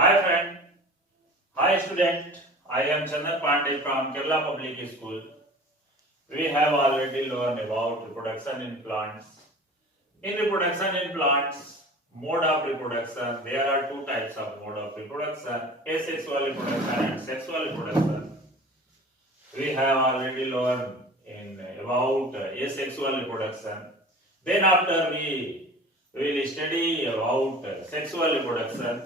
Hi friend, hi student. I am Chandan Pandey from Kerala Public School. We have already learned about reproduction in plants. In reproduction in plants, mode of reproduction, there are two types of mode of reproduction, asexual reproduction and sexual reproduction. We have already learned about asexual reproduction. Then after we will study about sexual reproduction.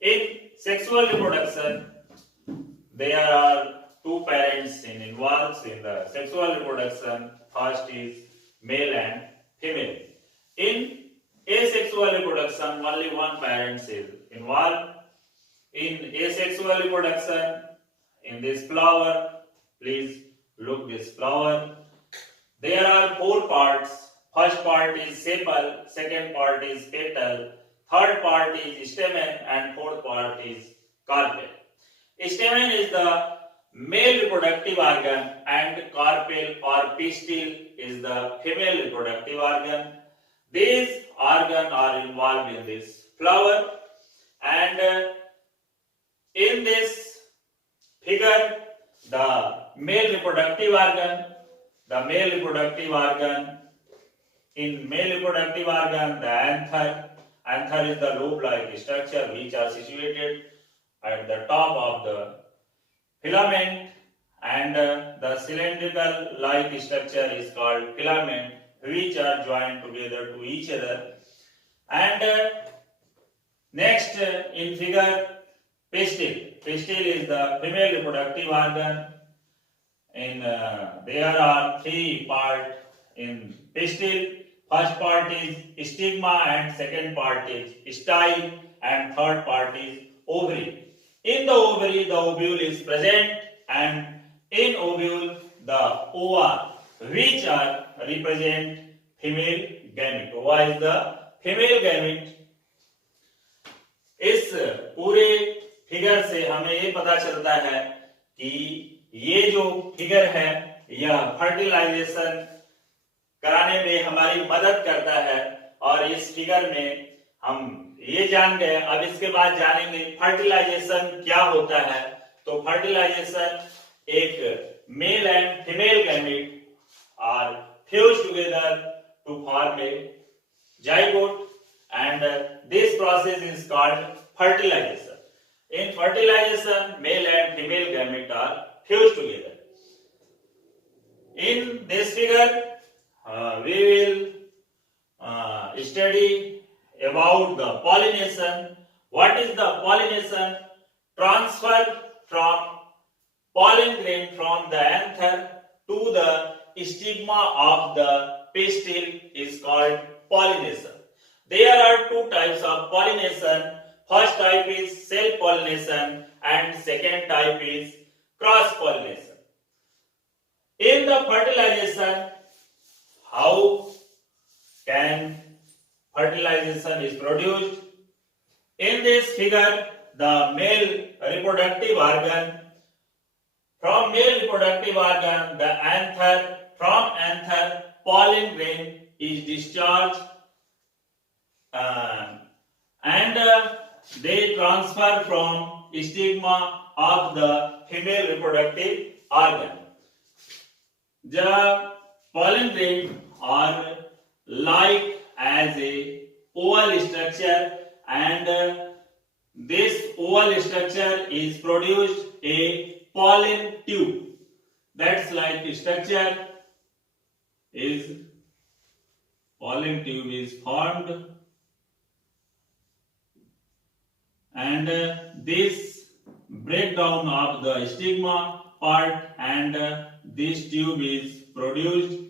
In sexual reproduction, there are two parents involved in the sexual reproduction. First is male and female. In asexual reproduction, only one parent is involved. In asexual reproduction, in this flower, please look this flower. There are four parts. First part is sepal, second part is petal, third part is stamen, and fourth part is carpel. Stamen is the male reproductive organ and carpel or pistil is the female reproductive organ. These organs are involved in this flower, and in this figure the male reproductive organ, in male reproductive organ the anther is the lobe-like structure which are situated at the top of the filament, and the cylindrical like structure is called filament which are joined together to each other. And next in figure pistil is the female reproductive organ. In there are three parts in pistil. First part is stigma and second part is style and third part is ovary. In the ovary, the ovule is present, and in ovule, the ova, which are represent female gamete. Ova is the female gamete. इस पूरे figure से हमें ये पता चलता है कि ये जो फिगर है यह फर्टिलाइजेशन कराने में हमारी मदद करता है, और इस फिगर में हम ये जान गए. अब इसके बाद जानेंगे फर्टिलाइजेशन क्या होता है. तो फर्टिलाइजेशन एक male and female gamete are fuse together to form a zygote, and this process is called fertilization. In fertilization, male and female gamete are fused together. In this figure, we will study about the pollination. What is the pollination? Transfer from pollen grain from the anther to the stigma of the pistil is called pollination. There are two types of pollination. First type is self-pollination and second type is cross-pollination. In the fertilization, how can fertilization is produced? In this figure, the male reproductive organ, from male reproductive organ, the anther, from anther, pollen grain is discharged, and they transfer from stigma of the female reproductive organ. The pollen grain are like as a oval structure, and this oval structure is produced a pollen tube. That's like structure is pollen tube is formed, and this breakdown of the stigma part, and this tube is produced,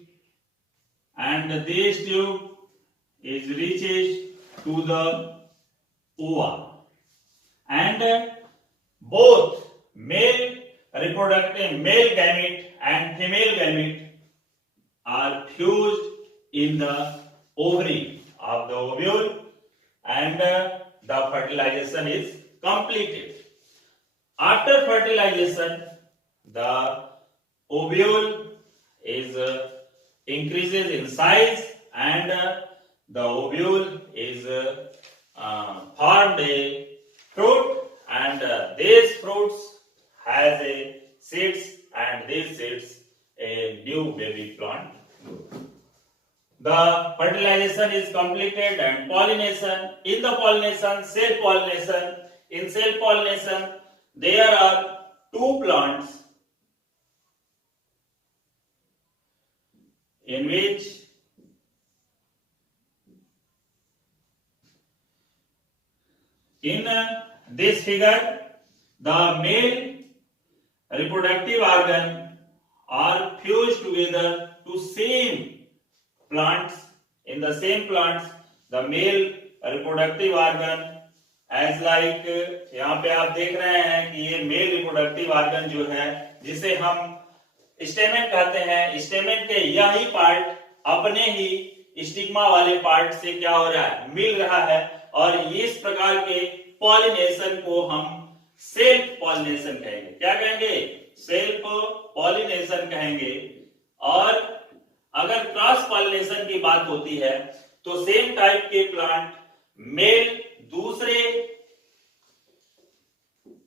and this tube is reaches to the ova, and both male gamete and female gamete are fused in the ovary of the ovule, and the fertilization is completed. After fertilization, the ovule is increases in size, and the ovule is formed a fruit, these fruits has a seeds and these seeds a new baby plant. The fertilization is completed and pollination. In the pollination, self pollination. In self pollination, there are two plants in which in this figure the male reproductive organ are fused together to same plants. In the same plants the male reproductive organ as like यहाँ पे आप देख रहे हैं कि ये male reproductive organ जो है जिसे हम स्टेमेन कहते हैं, स्टेमेन के यही पार्ट अपने ही स्टिग्मा वाले पार्ट से क्या हो रहा है, मिल रहा है और इस प्रकार के पॉलिनेशन को हम सेल्फ पॉलिनेशन कहेंगे। क्या कहेंगे? सेल्फ पॉलिनेशन कहेंगे। और अगर क्रॉस पॉलिनेशन की बात होती है तो सेम टाइप के प्लांट मेल दूसरे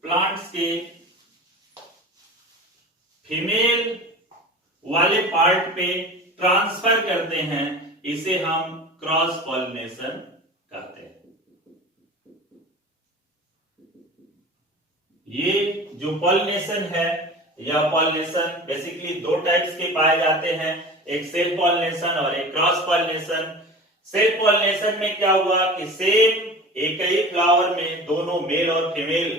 प्लांट्स के फीमेल वाले पार्ट पे ट्रांसफर करते हैं, इसे हम क्रॉस पॉलिनेशन कहते हैं। ये जो पॉलिनेशन है, यह पॉलिनेशन बेसिकली दो टाइप्स के पाए जाते हैं, एक सेल्फ पॉलिनेशन और एक क्रॉस पॉलिनेशन। सेल्फ पॉलिनेशन में क्या हुआ कि सेम एक ही फ्लावर में दोनों मेल और फीमेल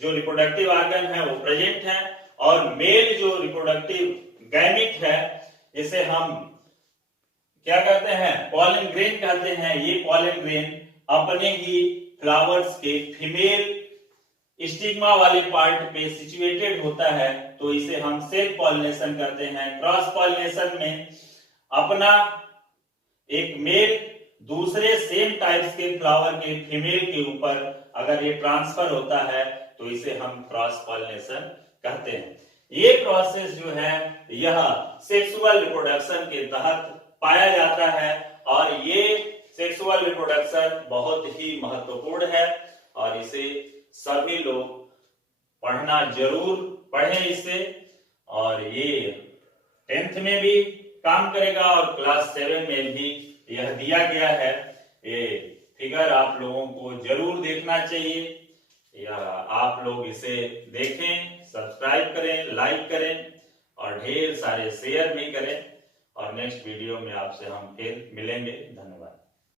जो रिप्रोडक्टिव ऑर्गन है वो प्रेजेंट है और मेल जो रिप्रोडक्टिव गैमिट है इसे हम क्या कहते हैं, पॉलन ग्रेन कहते हैं। ये पॉलन ग्रेन अपने ही फ्लावर्स के फीमेल स्टिग्मा वाले पार्ट पे सिचुएटेड होता है, तो इसे हम सेल्फ पॉलिनेशन करते हैं। क्रॉस पॉलिनेशन में अपना एक मेल दूसरे सेम टाइप्स के फ्लावर के फीमेल के ऊपर अगर ये ट्रांसफर होता है तो इसे हम क्रॉस पॉलिनेशन कहते हैं। ये प्रोसेस जो है यह सेक्सुअल रिप्रोडक्शन के तहत पाया जाता है और ये सेक्सुअल रिप्रोडक्शन बहुत ही महत्वपूर्ण है और इसे सभी लोग पढ़ना जरूर पढ़ें इसे। और ये 10th में भी काम करेगा और क्लास 7 में भी यह दिया गया है। ये फिगर आप लोगों को जरूर देखना चाहिए, या आप लोग इसे देखें, सब्सक्राइब करें, लाइक करें और ढेर सारे शेयर भी करें। और नेक्स्ट वीडियो में आपसे हम फिर मिलेंगे। धन्यवाद।